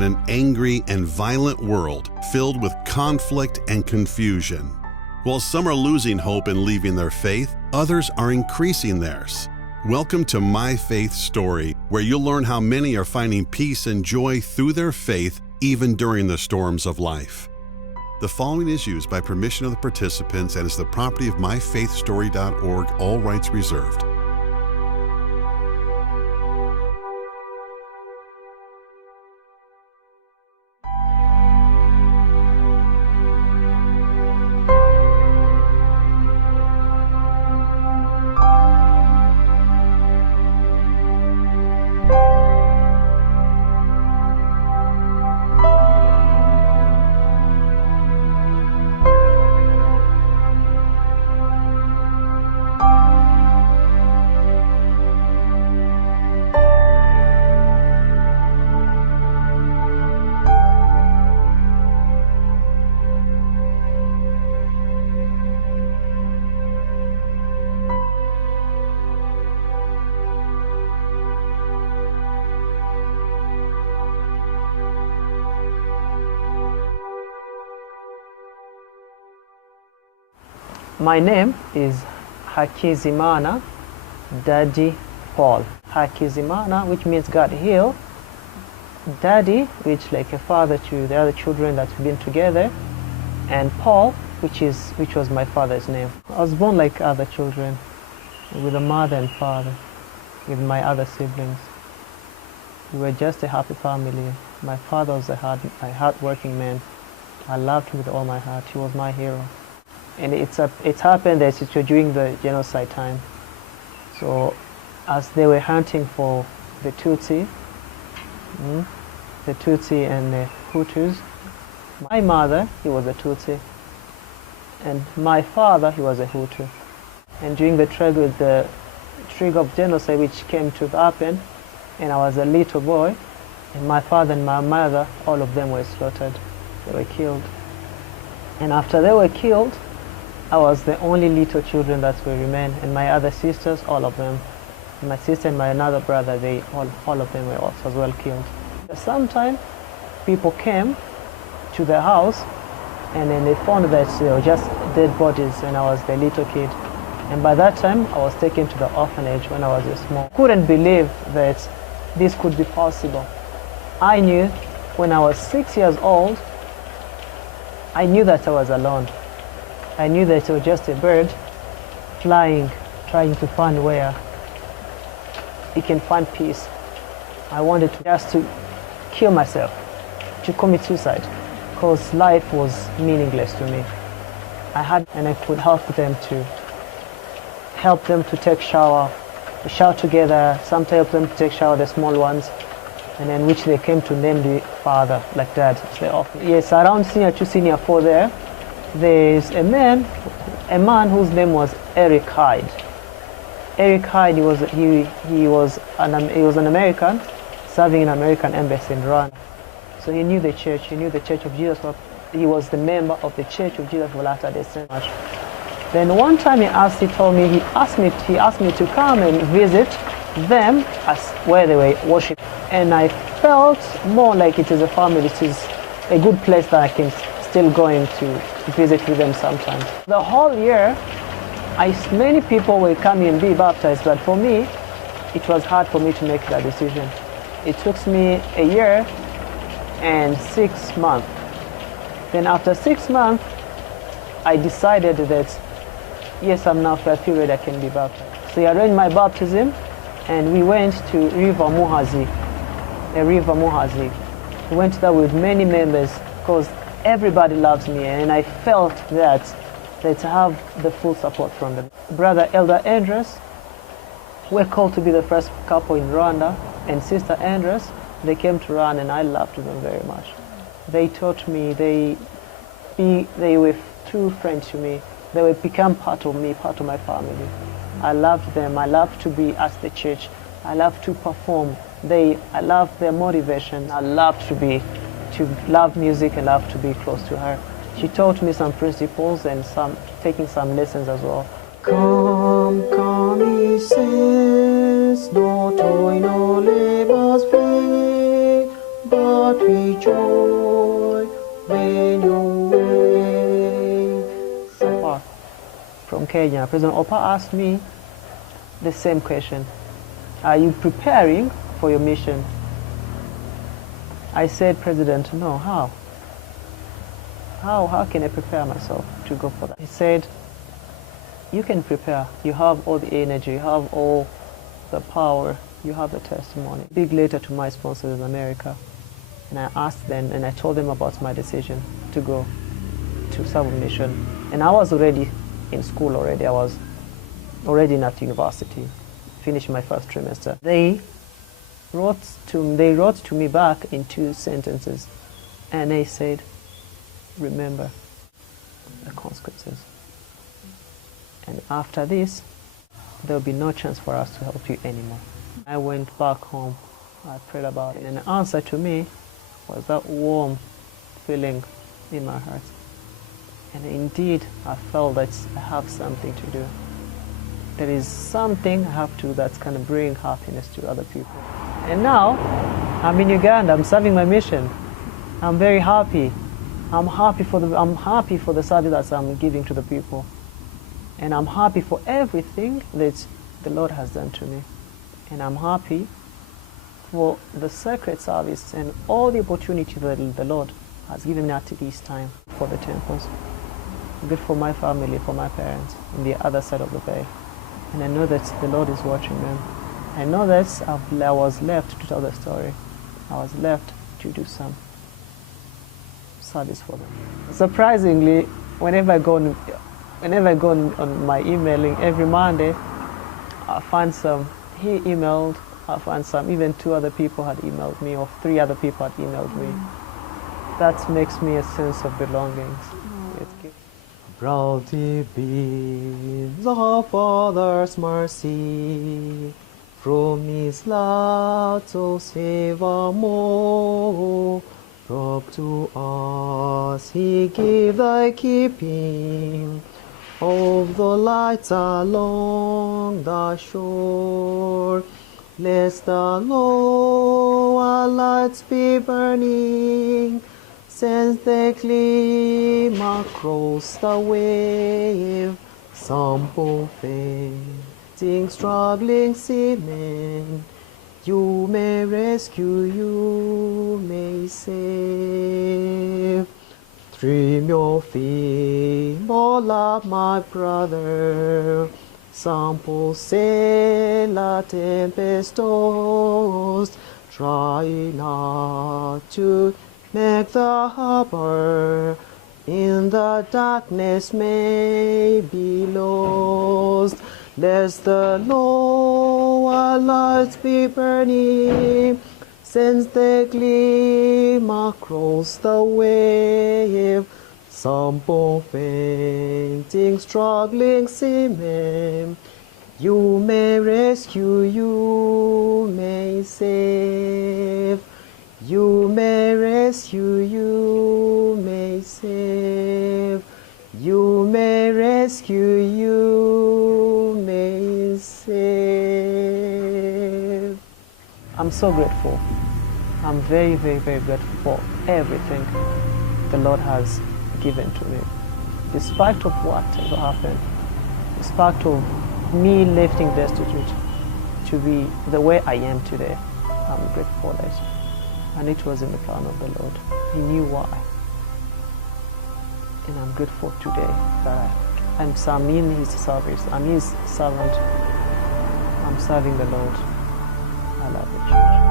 in an angry and violent world filled with conflict and confusion. While some are losing hope and leaving their faith, others are increasing theirs. Welcome to My Faith Story, where you'll learn how many are finding peace and joy through their faith even during the storms of life. The following is used by permission of the participants and is the property of myfaithstory.org, all rights reserved. My name is Hakizimana Daddy Paul. Hakizimana, which means God heal. Daddy, which like a father to the other children that have been together. And Paul, which was my father's name. I was born like other children, with a mother and father, with my other siblings. We were just a happy family. My father was a hard-working man. I loved him with all my heart. He was my hero. And it happened that it was during the genocide time. So as they were hunting for the Tutsi and the Hutus, my mother, he was a Tutsi, and my father, he was a Hutu. And during the trigger of genocide which came to happen, and I was a little boy, and my father and my mother, all of them were slaughtered. They were killed. And after they were killed, I was the only little children that will remain, and my other sisters, all of them. My sister and my another brother, all of them were also as well killed. Sometimes people came to the house, and then they found that they were just dead bodies, and I was the little kid. And by that time, I was taken to the orphanage when I was small. I couldn't believe that this could be possible. I knew when I was 6 years old, I knew that I was alone. I knew that it was just a bird flying, trying to find where it can find peace. I wanted to kill myself, to commit suicide, because life was meaningless to me. And I could help them to take shower, to shower together, sometimes help them to take shower, the small ones, and then which they came to name the father, like dad. Yes, around senior 2, senior 4 there's a man whose name was Eric Hyde. Eric Hyde, he was an American serving in an American embassy in Rwanda. So he knew the church of Jesus. He was the member of the Church of Jesus of Latter-day Saints. Then one time he asked me to come and visit them where they were worshiping. And I felt more like it is a family. It is a good place that I can still going to visit with them sometimes. The whole year, many people were coming and be baptized, but for me, it was hard for me to make that decision. It took me a year and 6 months. Then after 6 months, I decided that, yes, I feel ready, I can be baptized. So I arranged my baptism, and we went to River Muhazi. We went there with many members, because everybody loves me, and I felt that I have the full support from them. Brother Elder Andres, we're called to be the first couple in Rwanda, and Sister Andres, they came to Rwanda, and I loved them very much. They taught me, they were true friends to me. They will become part of me, part of my family. I loved them. I loved to be at the church. I loved to perform. I loved their motivation. I loved to love music and love to be close to her. She taught me some principles and taking some lessons as well. Come, come, he says, no toil, no labors free, but we from Kenya, President Opa asked me the same question. Are you preparing for your mission? I said, President, no, how? How can I prepare myself to go for that? He said, you can prepare. You have all the energy, you have all the power, you have the testimony. Big letter to my sponsors in America. And I asked them and I told them about my decision to go to serve a mission. And I was already in school already. I was already at university, finished my first trimester. They wrote to me back in 2 sentences, and they said, remember the consequences. And after this, there will be no chance for us to help you anymore. I went back home, I prayed about it, and the answer to me was that warm feeling in my heart. And indeed, I felt that I have something to do. There is something I have to do that's going to bring happiness to other people. And now, I'm in Uganda, I'm serving my mission. I'm very happy. I'm happy for the service that I'm giving to the people. And I'm happy for everything that the Lord has done to me. And I'm happy for the sacred service and all the opportunity that the Lord has given me at this time for the temples. Good for my family, for my parents, on the other side of the bay. And I know that the Lord is watching them. I know that I was left to tell the story. I was left to do some service for them. Surprisingly, whenever I go on my emailing every Monday, I find some. He emailed, I find some. Even 2 other people had emailed me, or 3 other people had emailed me. That makes me a sense of belonging. Proudly be the Father's mercy, from His love to save more. Up to us He gave Thy keeping of the lights along the shore. Let the lower lights be burning, since they gleam across the wave. Some poor fainting, struggling seamen, you may rescue, you may save. Trim your feeble up, my brother. Some poor sailor tempest tossed, try not to make the harbor in the darkness may be lost. Let the lower lights be burning, since they gleam across the wave. Some poor fainting, struggling seamen, you may rescue, you may save. You may rescue, you may save. You may rescue, you may save. I'm so grateful. I'm very, very, very grateful for everything the Lord has given to me. Despite of whatever happened, despite of me lifting destitute to be the way I am today, I'm grateful for that. And it was in the plan of the Lord. He knew why. And I'm grateful today that I'm in His service. I'm His servant. I'm serving the Lord. I love the church.